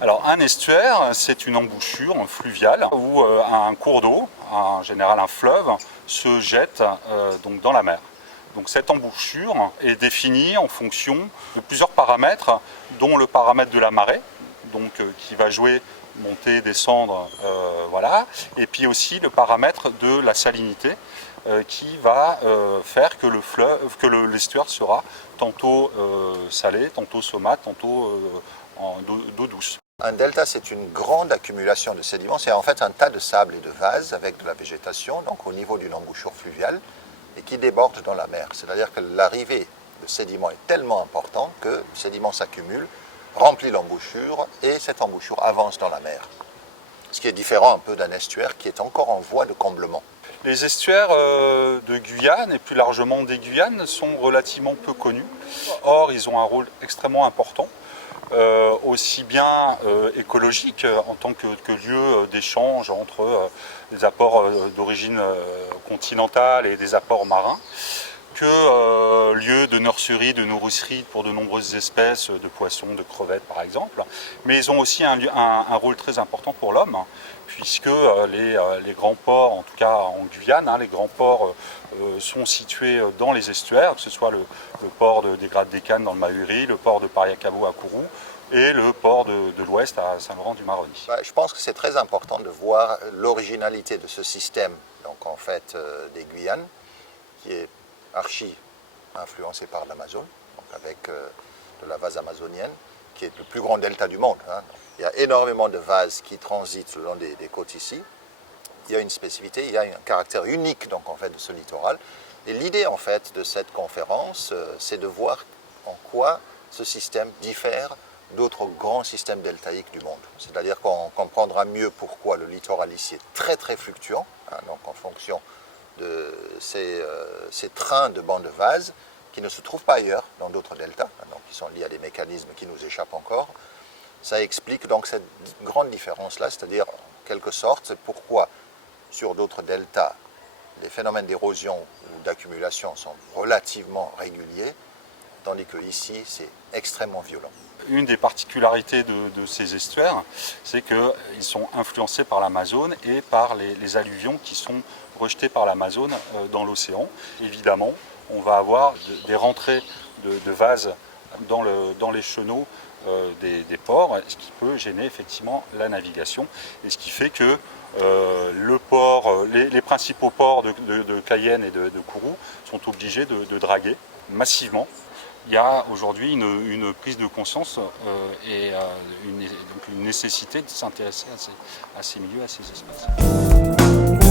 Alors un estuaire, c'est une embouchure fluviale où un cours d'eau, en général un fleuve, se jette donc dans la mer. Donc cette embouchure est définie en fonction de plusieurs paramètres, dont le paramètre de la marée, donc, qui va jouer monter, descendre, voilà, et puis aussi le paramètre de la salinité qui va faire que l'estuaire sera tantôt salé, tantôt saumâtre, tantôt d'eau douce. Un delta, c'est une grande accumulation de sédiments. C'est en fait un tas de sable et de vase avec de la végétation, donc au niveau d'une embouchure fluviale, et qui déborde dans la mer. C'est-à-dire que l'arrivée de sédiments est tellement importante que le sédiment s'accumule, remplit l'embouchure, et cette embouchure avance dans la mer. Ce qui est différent un peu d'un estuaire qui est encore en voie de comblement. Les estuaires de Guyane, et plus largement des Guyanes, sont relativement peu connus. Or, ils ont un rôle extrêmement important. Aussi bien écologique en tant que lieu d'échange entre des apports d'origine continentale et des apports marins, que lieu de nurserie, de nourricerie pour de nombreuses espèces de poissons, de crevettes par exemple. Mais ils ont aussi un rôle très important pour l'homme, puisque les grands ports, en tout cas en Guyane, les grands ports sont situés dans les estuaires, que ce soit le port des Grattes-des-Cannes dans le Mahuri, le port de Pariacabo à Kourou, et le port de l'Ouest à Saint-Laurent-du-Maroni. Je pense que c'est très important de voir l'originalité de ce système, donc en fait des Guyanes, qui est archi influencé par l'Amazone, avec de la vase amazonienne, qui est le plus grand delta du monde. Il y a énormément de vases qui transitent le long des côtes ici. Il y a une spécificité, il y a un caractère unique donc, en fait, de ce littoral. Et l'idée en fait, de cette conférence, c'est de voir en quoi ce système diffère d'autres grands systèmes deltaïques du monde. C'est-à-dire qu'on comprendra mieux pourquoi le littoral ici est très très fluctuant, donc en fonction de ces trains de bancs de vase qui ne se trouvent pas ailleurs dans d'autres deltas, donc qui sont liés à des mécanismes qui nous échappent encore. Ça explique donc cette grande différence-là, c'est-à-dire en quelque sorte c'est pourquoi sur d'autres deltas les phénomènes d'érosion ou d'accumulation sont relativement réguliers, tandis que ici c'est extrêmement violent. Une des particularités de ces estuaires, c'est qu'ils sont influencés par l'Amazone et par les alluvions qui sont rejetées par l'Amazone dans l'océan. Évidemment, on va avoir des rentrées de vases dans les chenaux des ports, ce qui peut gêner effectivement la navigation. Et ce qui fait que les principaux ports de Cayenne et de Kourou sont obligés de draguer massivement. Il y a aujourd'hui une prise de conscience et donc une nécessité de s'intéresser à ces milieux, à ces espaces.